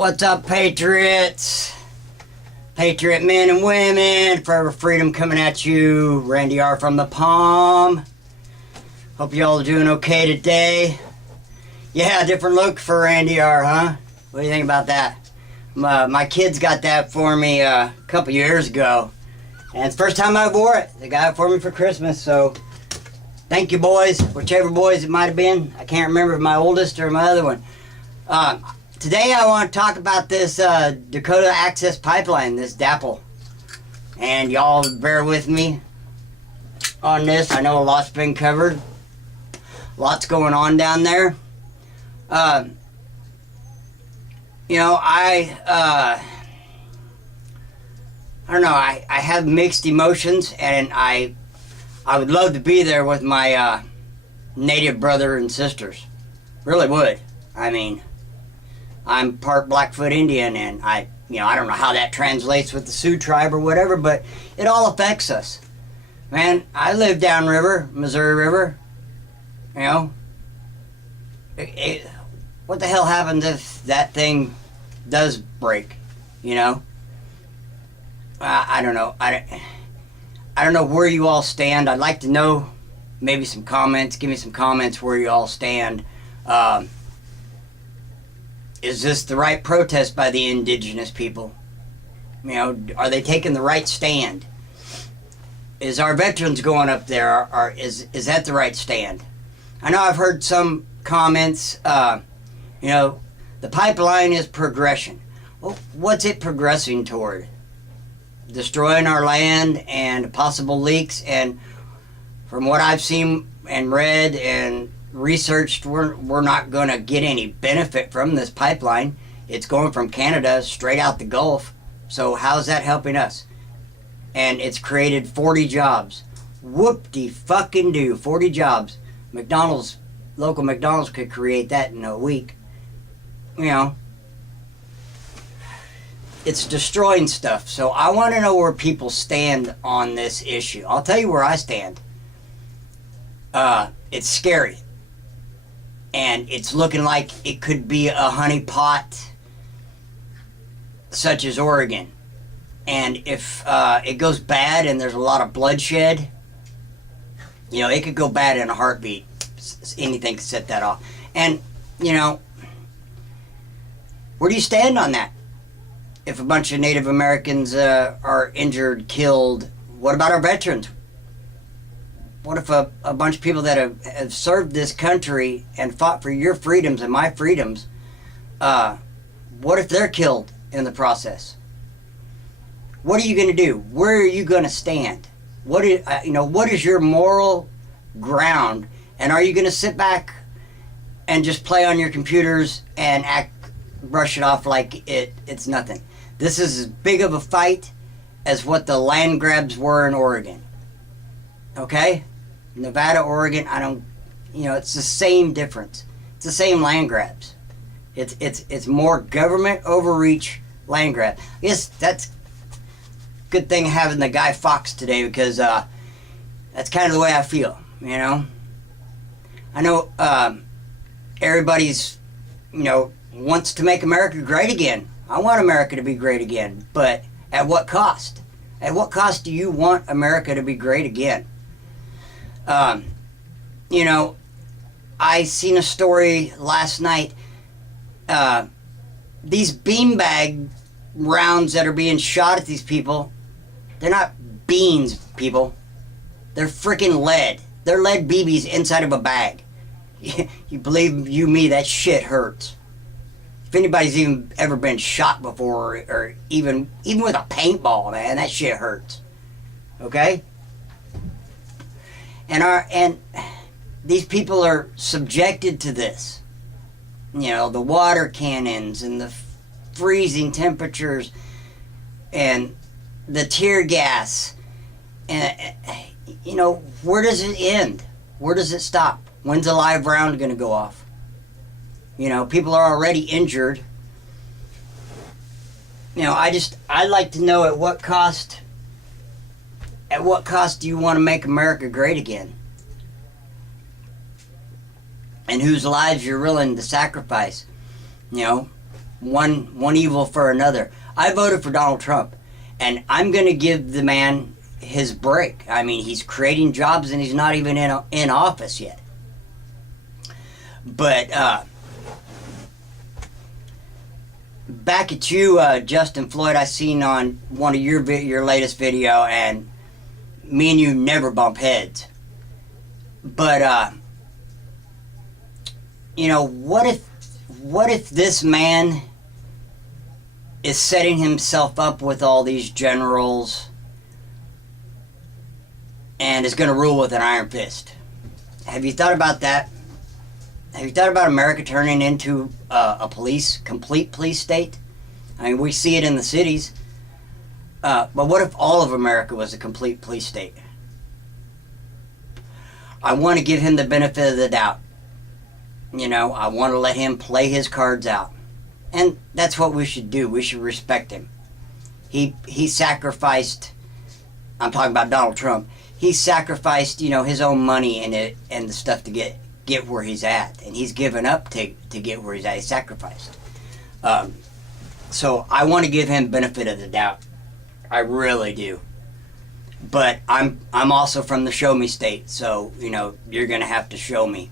What's up, Patriots? Patriot men and women, forever freedom coming at you. Randy R. from the Palm. Hope y'all are doing okay today. Yeah, different look for Randy R., huh? What do you think about that? My kids got that for me a couple years ago. And it's the first time I wore it. They got it for me for Christmas, so thank you, boys. Whichever boys it might have been. I can't remember if my oldest or my other one. Today I want to talk about this Dakota Access Pipeline, this DAPL. And y'all bear with me on this. I know a lot's been covered. Lots going on down there. You know, I don't know, I have mixed emotions, and I would love to be there with my native brother and sisters. Really would. I mean, I'm part Blackfoot Indian, and I don't know how that translates with the Sioux tribe or whatever, but it all affects us. Man, I live downriver, Missouri River. You know, what the hell happens if that thing does break? You know, I don't know. I don't know where you all stand. I'd like to know, maybe some comments. Give me some comments where you all stand. Is this the right protest by the indigenous people? You know, are they taking the right stand? Is our veterans going up there? Is that the right stand? I know I've heard some comments, you know, the pipeline is progression. Well, what's it progressing toward? Destroying our land and possible leaks, and from what I've seen and read and researched, we're not going to get any benefit from this pipeline. It's going from Canada straight out the Gulf. So how's that helping us? And it's created 40 jobs. Whoop-de-fucking-do, 40 jobs. McDonald's, local McDonald's could create that in a week. You know, it's destroying stuff. So I want to know where people stand on this issue. I'll tell you where I stand. It's scary. And it's looking like it could be a honeypot, such as Oregon. And if it goes bad and there's a lot of bloodshed, you know, it could go bad in a heartbeat. Anything could set that off. And, you know, where do you stand on that? If a bunch of Native Americans are injured, killed, what about our veterans? What if a bunch of people that have served this country and fought for your freedoms and my freedoms, what if they're killed in the process? What are you going to do? Where are you going to stand? What is your moral ground? And are you going to sit back and just play on your computers and brush it off like it's nothing? This is as big of a fight as what the land grabs were in Oregon. Okay? Nevada, Oregon, it's the same difference. It's the same land grabs. It's more government overreach land grab. I guess that's a good thing having the Guy Fawkes today, because that's kind of the way I feel, you know. I know everybody's, wants to make America great again. I want America to be great again, but at what cost? At what cost do you want America to be great again? I seen a story last night. These beanbag rounds that are being shot at these people, they're not beans, people. They're freaking lead. They're lead BBs inside of a bag. You believe you me, that shit hurts. If anybody's even ever been shot before, or even with a paintball, man, that shit hurts. Okay? And these people are subjected to this. You know, the water cannons and the freezing temperatures and the tear gas. And, where does it end? Where does it stop? When's a live round going to go off? People are already injured. I'd like to know at what cost do you want to make America great again? And whose lives you're willing to sacrifice. one evil for another. I voted for Donald Trump, and I'm going to give the man his break. I mean, he's creating jobs and he's not even in office yet. But back at you, Justin Floyd, I seen on one of your latest video, and me and you never bump heads. But you know, what if this man is setting himself up with all these generals and is going to rule with an iron fist? Have you thought about that? Have you thought about America turning into a complete police state? I mean, we see it in the cities. But what if all of America was a complete police state? I want to give him the benefit of the doubt. You know, I want to let him play his cards out. And that's what we should do. We should respect him. He sacrificed, I'm talking about Donald Trump, he sacrificed, you know, his own money and the stuff to get where he's at. And he's given up to get where he's at. He sacrificed. So I want to give him benefit of the doubt. I really do. But I'm also from the show me state, so, you know, you're going to have to show me.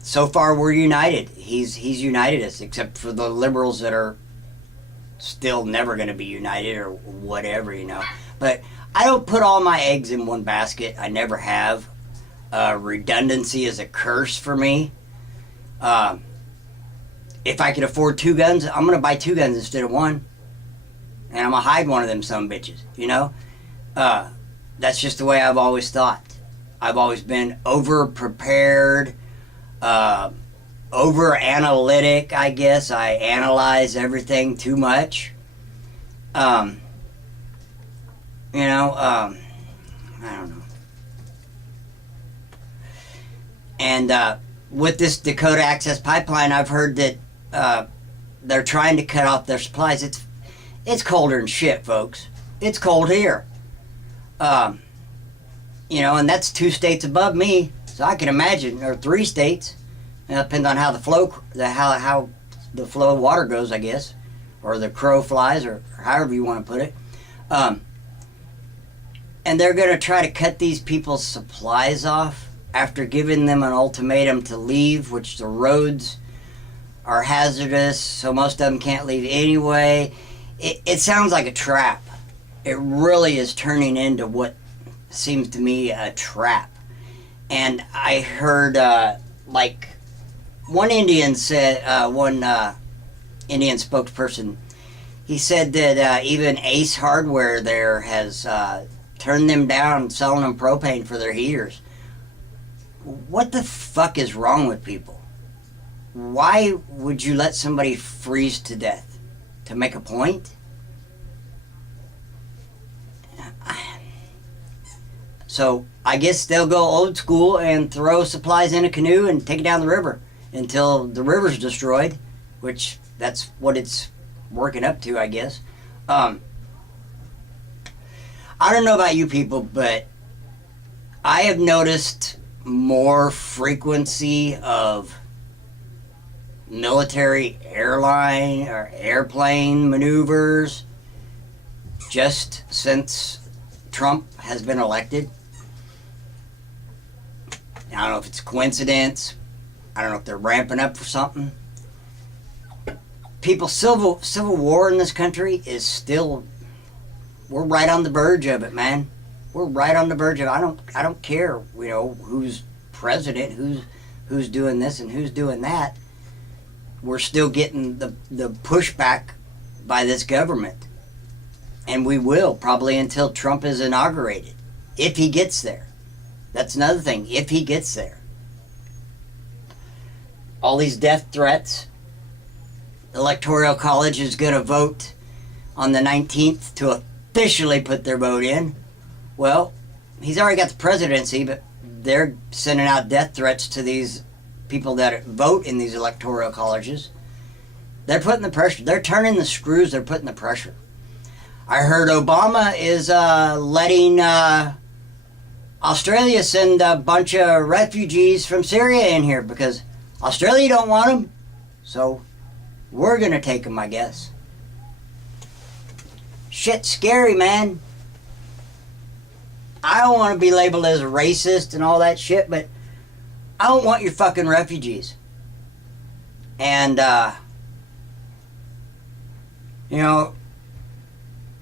So far, we're united. He's united us, except for the liberals that are still never going to be united or whatever, you know. But I don't put all my eggs in one basket. I never have. Redundancy is a curse for me. If I can afford 2 guns, I'm going to buy 2 guns instead of 1. And I'm going to hide one of them some bitches, you know? That's just the way I've always thought. I've always been over-prepared, over-analytic, I guess. I analyze everything too much. I don't know. And with this Dakota Access Pipeline, I've heard that they're trying to cut off their supplies. It's colder than shit, folks. It's cold here. You know, and that's 2 states above me, so I can imagine, or 3 states. It depends on how the flow of water goes, I guess, or the crow flies, or however you want to put it. And they're going to try to cut these people's supplies off after giving them an ultimatum to leave, which the roads are hazardous, so most of them can't leave anyway. It sounds like a trap. It really is turning into what seems to me a trap. And I heard, like, one Indian spokesperson, he said that even Ace Hardware there has turned them down, selling them propane for their heaters. What the fuck is wrong with people? Why would you let somebody freeze to death? To make a point? So I guess they'll go old school and throw supplies in a canoe and take it down the river until the river's destroyed, which that's what it's working up to, I guess. I don't know about you people, but I have noticed more frequency of military airline or airplane maneuvers just since Trump has been elected. I don't know if it's a coincidence. I don't know if they're ramping up for something. People, civil war in this country is still, we're right on the verge of it, man. We're right on the verge of it. I don't care, you know, who's president, who's doing this and who's doing that. We're still getting the pushback by this government. And we will, probably until Trump is inaugurated. If he gets there. That's another thing, if he gets there. All these death threats. The Electoral College is going to vote on the 19th to officially put their vote in. Well, he's already got the presidency, but they're sending out death threats to these people that vote in these electoral colleges. They're putting the pressure. They're turning the screws. They're putting the pressure. I heard Obama is letting Australia send a bunch of refugees from Syria in here because Australia don't want them. So, we're gonna take them, I guess. Shit's scary, man. I don't want to be labeled as a racist and all that shit, but I don't want your fucking refugees. And, you know,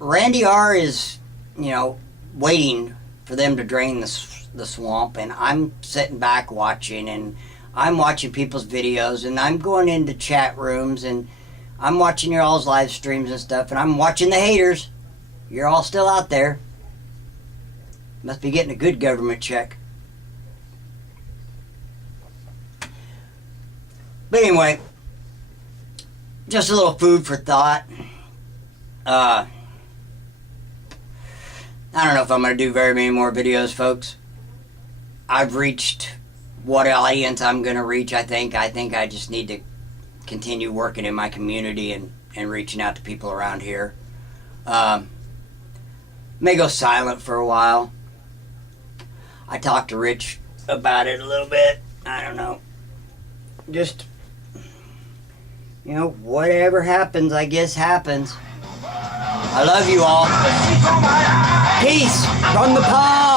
Randy R. is, you know, waiting for them to drain the swamp, and I'm sitting back watching, and I'm watching people's videos, and I'm going into chat rooms, and I'm watching your all's live streams and stuff, and I'm watching the haters. You're all still out there. Must be getting a good government check. But anyway, just a little food for thought. I don't know if I'm going to do very many more videos, folks. I've reached what audience I'm going to reach, I think. I think I just need to continue working in my community and reaching out to people around here. May go silent for a while. I talked to Rich about it a little bit. I don't know. Just, you know, whatever happens, I guess happens. I love you all. Peace from the pod.